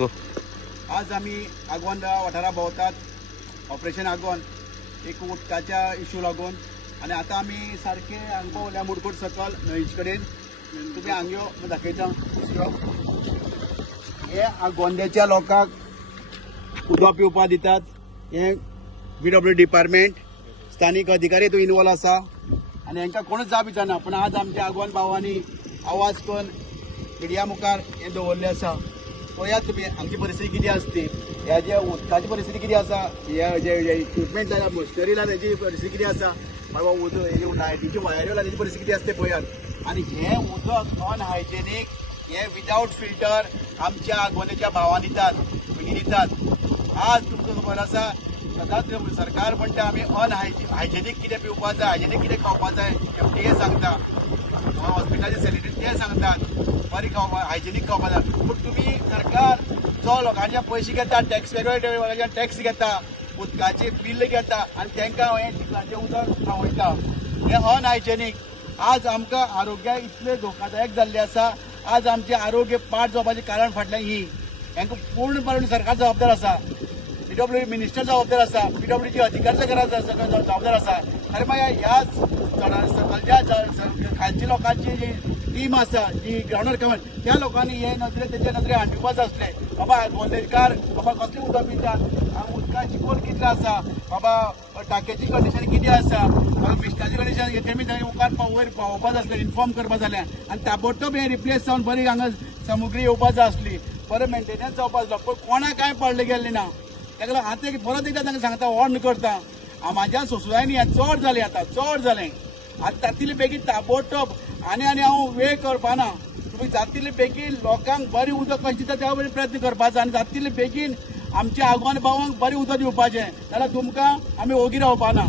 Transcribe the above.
आज आम्ही आगोंद वाठारा भोंवतात ऑपरेशन आगोंद एक उदकाच्या इश्यू लागून आणि आता आम्ही सारखे हांगा पावल्या मुडकूट सकल न्हंयचे कडेन तुमी हांगा यो दाखयता हे आगोंद्याच्या लोकांक उदक पिवपाक दितात हे BW डिपार्टमेंट स्थानिक अधिकारी तो इन्वॉल्व आसा आणि हांकां कोणूच जाप विचारना पण आज आमच्या आगोंद भावांनी आवाज करून मिडिया मुखार हे दवरले आसा पळयात तुमी आमची परिस्थिती कितें आसा ती ह्या जे उदकाची परिस्थिती कितें आसा हे जे इक्विपमेंट जाला मशिनरी जाला तेजी परिस्थिती कितें आसा बाबा उदक लायटीची वायऱ्यो जाला तेजी परिस्थिती कितें आसता पळयात आणि हे उदक नॉन हायजेनीक हे विदाउट फिल्टर आमच्या आगोंदेच्या भावांनी दितात भगिनी दितात आज तुमकां खबर आसा सदांच सरकार म्हणटा आमी हायजेनीक कितें पिवपाक जाय हायजेनीक कितें खावपाक जाय FDA सांगता हॉस्पिटलाचे सॅनिटरी ते सांगतात बरी खावपाक हायजेनीक खावपाक जाय पूण तुमी सरकार जो लोकांचे पयशे घेता टॅक्स वेगवेगळे टॅक्स घेता उदकाचे बिल घेता आनी तांकां हे चिखलाचें उदक खावयता हे अनहायजेनीक आज आमकां आरोग्या इतले धोकादायक जाल्ले आसा आज आमचे आरोग्य पाड जावपाचें कारण फाटल्यान ही हांकां पूर्णपणे सरकार जबाबदार आसा PW मिनिस्टर जबाबदार आसा PWची अधिकारी जबाबदार आसा खरें म्हळ्यार ह्या सकलच्या खालच्या लोकांची जी टीम आसा जी ग्राउंडर कमांड त्या लोकांनी हे नजरे तेच्या नजरे हांडुपाच आसले बाबा गोंदेकार बाबा कसलें उदक पितात उदकाची कोण कितलो आसा बाबा टाक्याची कंडिशन कितें आसा बाबा मिस्टाची कंडिशन तेमी मुखार वयर पावोवपाक आसलें इन्फॉर्म करपाक जालें आनी ताबडतोब हे रिप्लेस जावन बरी हांगा सामुग्री येवपाक जाय आसली बरें मेंटेनन्स जावपाक जाय पूण कोणाक कांय पडलें गेल्लें ना ताका लागून आतां परत एकदां तांकां सांगता वॉर्न करता म्हाज्या सोसायटीन हें चड जालें आतां चड जालें आतां तातले बेगीन ताबडतोब आनी हांव वेळ करपाना तुमी जातले बेगीन लोकांक बरें उदक कशें दिता त्या बरें प्रयत्न करपाचो आनी जातले बेगीन आमच्या आगोंद भावांक बरें उदक दिवपाचें जाल्यार तुमकां आमी ओगी रावपाना